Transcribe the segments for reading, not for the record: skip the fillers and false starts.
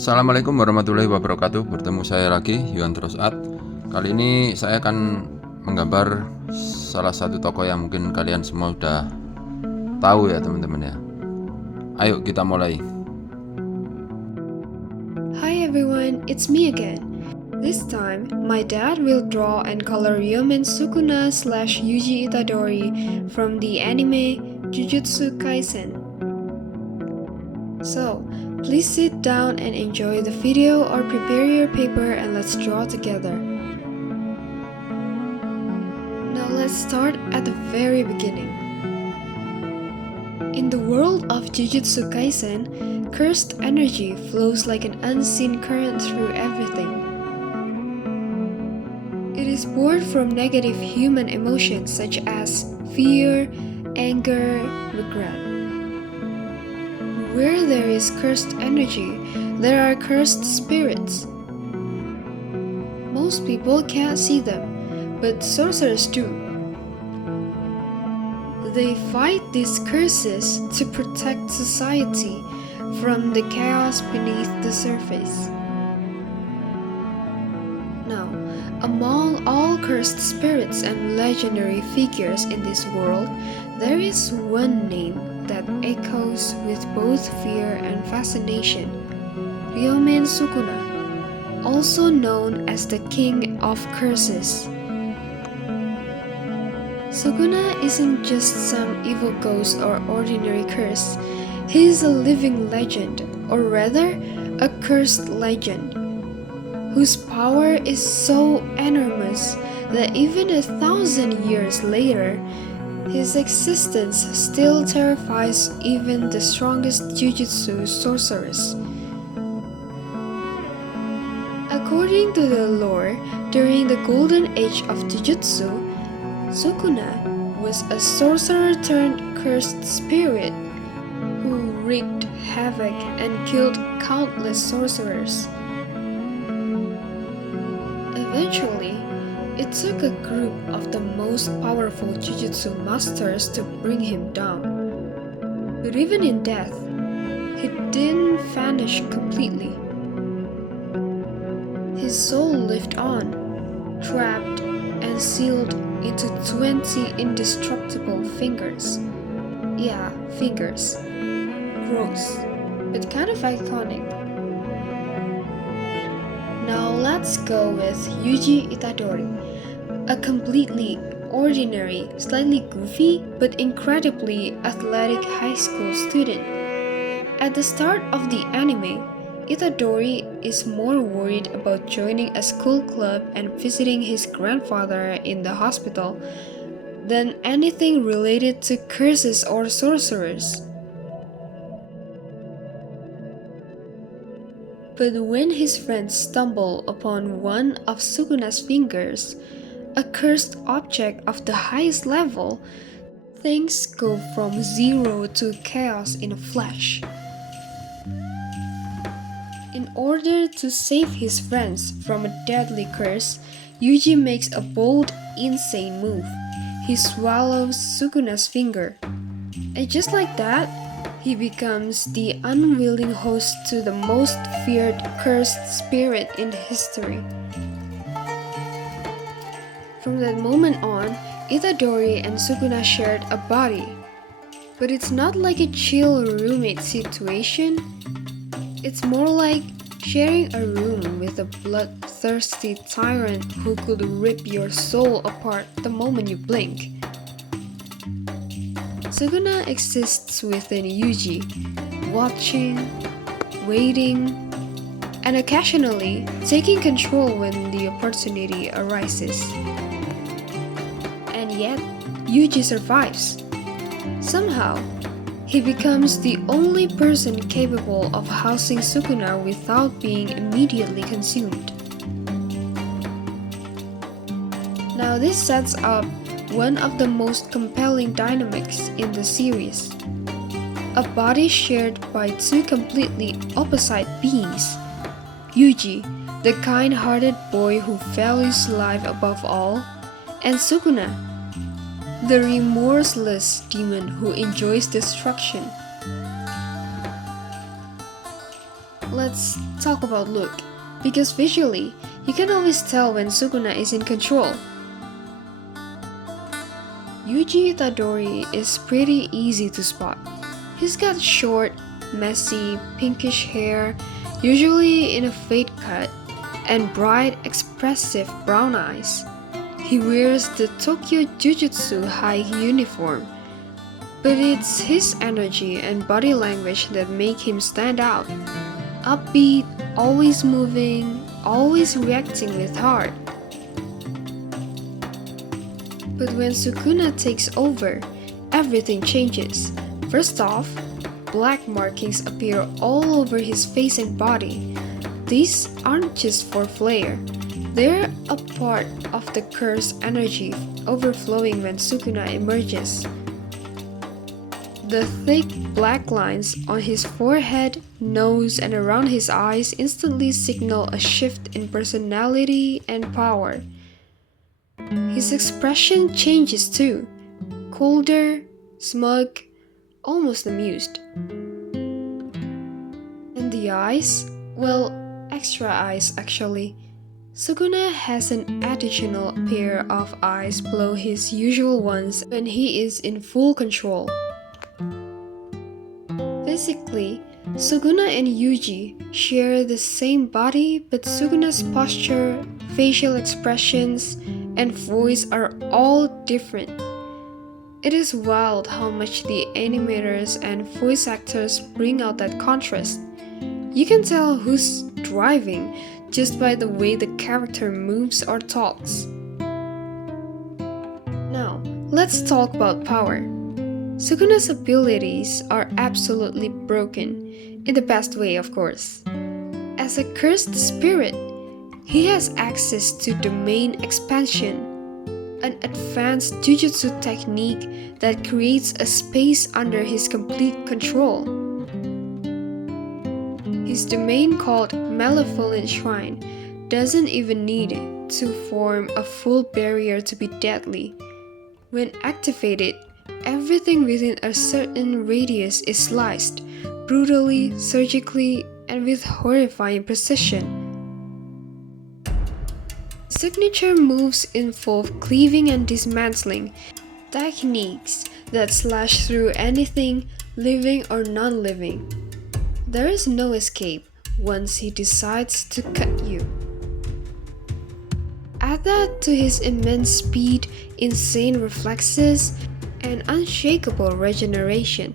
Assalamualaikum warahmatullahi wabarakatuh. Bertemu saya lagi, Yohan terus Art. Kali ini saya akan menggambar salah satu tokoh yang mungkin kalian semua udah tahu ya teman-teman ya. Ayo kita mulai. Hi everyone, it's me again. This time, my dad will draw and color Ryomen Sukuna / Yuji Itadori from the anime Jujutsu Kaisen. So, please sit down and enjoy the video or prepare your paper and let's draw together. Now let's start at the very beginning. In the world of Jujutsu Kaisen, cursed energy flows like an unseen current through everything. It is born from negative human emotions such as fear, anger, regret. Where there is cursed energy, there are cursed spirits. Most people can't see them, but sorcerers do. They fight these curses to protect society from the chaos beneath the surface. Now, among all cursed spirits and legendary figures in this world, there is one name that echoes with both fear and fascination: Ryomen Sukuna, also known as the King of Curses. Sukuna isn't just some evil ghost or ordinary curse. He is a living legend, or rather, a cursed legend, whose power is so enormous that even 1,000 years later, his existence still terrifies even the strongest Jujutsu sorcerers. According to the lore, during the golden age of Jujutsu, Sukuna was a sorcerer turned cursed spirit who wreaked havoc and killed countless sorcerers. Eventually, it took a group of the most powerful Jujutsu masters to bring him down. But even in death, he didn't vanish completely. His soul lived on, trapped and sealed into 20 indestructible fingers. Yeah, fingers. Gross, but kind of iconic. Now let's go with Yuji Itadori, a completely ordinary, slightly goofy, but incredibly athletic high school student. At the start of the anime, Itadori is more worried about joining a school club and visiting his grandfather in the hospital than anything related to curses or sorcerers. But when his friends stumble upon one of Sukuna's fingers, a cursed object of the highest level, things go from zero to chaos in a flash. In order to save his friends from a deadly curse, Yuji makes a bold, insane move. He swallows Sukuna's finger. And just like that, he becomes the unwilling host to the most feared cursed spirit in history. From that moment on, Itadori and Sukuna shared a body. But it's not like a chill roommate situation. It's more like sharing a room with a bloodthirsty tyrant who could rip your soul apart the moment you blink. Sukuna exists within Yuji, watching, waiting, and occasionally taking control when the opportunity arises. And yet, Yuji survives. Somehow, he becomes the only person capable of housing Sukuna without being immediately consumed. Now this sets up one of the most compelling dynamics in the series. A body shared by two completely opposite beings. Yuji, the kind-hearted boy who values life above all, and Sukuna, the remorseless demon who enjoys destruction. let's talk about look, because visually, you can always tell when Sukuna is in control. Yuji Itadori is pretty easy to spot. He's got short, messy, pinkish hair, usually in a fade cut, and bright, expressive brown eyes. He wears the Tokyo Jujutsu high uniform, but it's his energy and body language that make him stand out. Upbeat, always moving, always reacting with heart. But when Sukuna takes over, everything changes. First off, black markings appear all over his face and body. These aren't just for flair. They're a part of the cursed energy overflowing when Sukuna emerges. The thick black lines on his forehead, nose, and around his eyes instantly signal a shift in personality and power. His expression changes too, colder, smug, almost amused. And the eyes? Well, extra eyes actually. Sukuna has an additional pair of eyes below his usual ones when he is in full control. Physically, Sukuna and Yuji share the same body, but Sukuna's posture, facial expressions, and voice are all different. It is wild how much the animators and voice actors bring out that contrast. You can tell who's driving just by the way the character moves or talks. Now, let's talk about power. Sukuna's abilities are absolutely broken, in the best way of course. As a cursed spirit, he has access to domain expansion, an advanced jujutsu technique that creates a space under his complete control. His domain, called Malevolent Shrine, doesn't even need to form a full barrier to be deadly. When activated, everything within a certain radius is sliced, brutally, surgically, and with horrifying precision. Signature moves involve cleaving and dismantling, techniques that slash through anything, living or non-living. There is no escape once he decides to cut you. Add that to his immense speed, insane reflexes, and unshakable regeneration.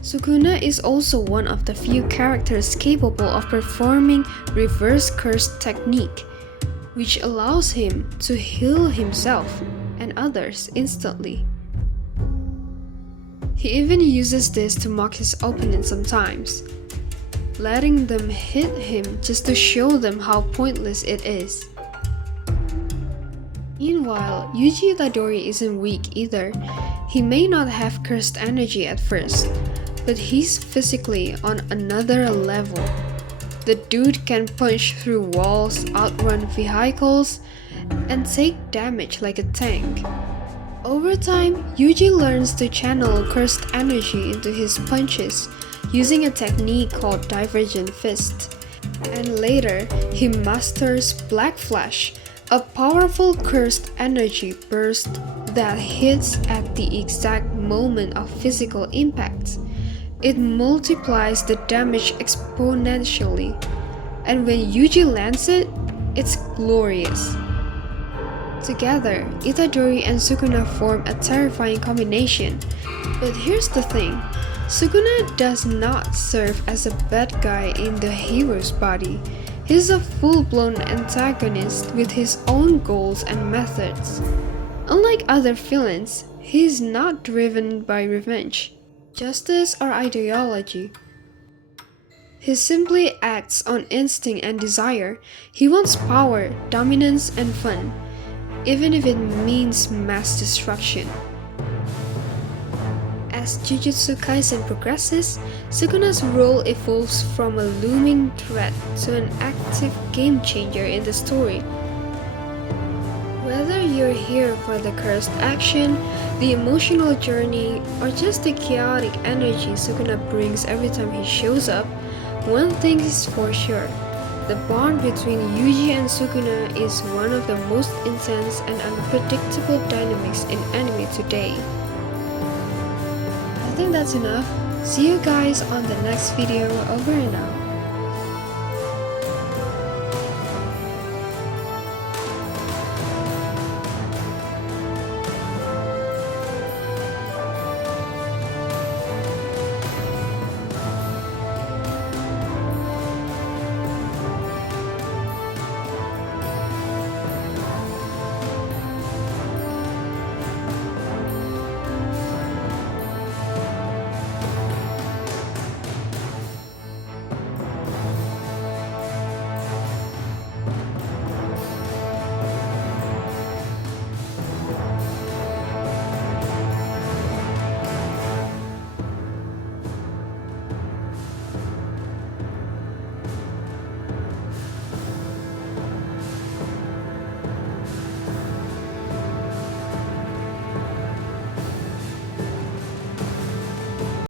Sukuna is also one of the few characters capable of performing reverse curse technique, which allows him to heal himself and others instantly. He even uses this to mock his opponents sometimes, letting them hit him just to show them how pointless it is. Meanwhile, Yuji Itadori isn't weak either. He may not have cursed energy at first, but he's physically on another level. The dude can punch through walls, outrun vehicles, and take damage like a tank. Over time, Yuji learns to channel cursed energy into his punches using a technique called Divergent Fist. And later, he masters Black Flash, a powerful cursed energy burst that hits at the exact moment of physical impact. It multiplies the damage exponentially, and when Yuji lands it, it's glorious. Together, Itadori and Sukuna form a terrifying combination. But here's the thing, Sukuna does not serve as a bad guy in the hero's body. He's a full-blown antagonist with his own goals and methods. Unlike other villains, he's not driven by revenge, justice, or ideology. He simply acts on instinct and desire. He wants power, dominance, and fun, even if it means mass destruction. As Jujutsu Kaisen progresses, Sukuna's role evolves from a looming threat to an active game changer in the story. Whether you're here for the cursed action, the emotional journey, or just the chaotic energy Sukuna brings every time he shows up, one thing is for sure. The bond between Yuji and Sukuna is one of the most intense and unpredictable dynamics in anime today. I think that's enough. See you guys on the next video. Over and out.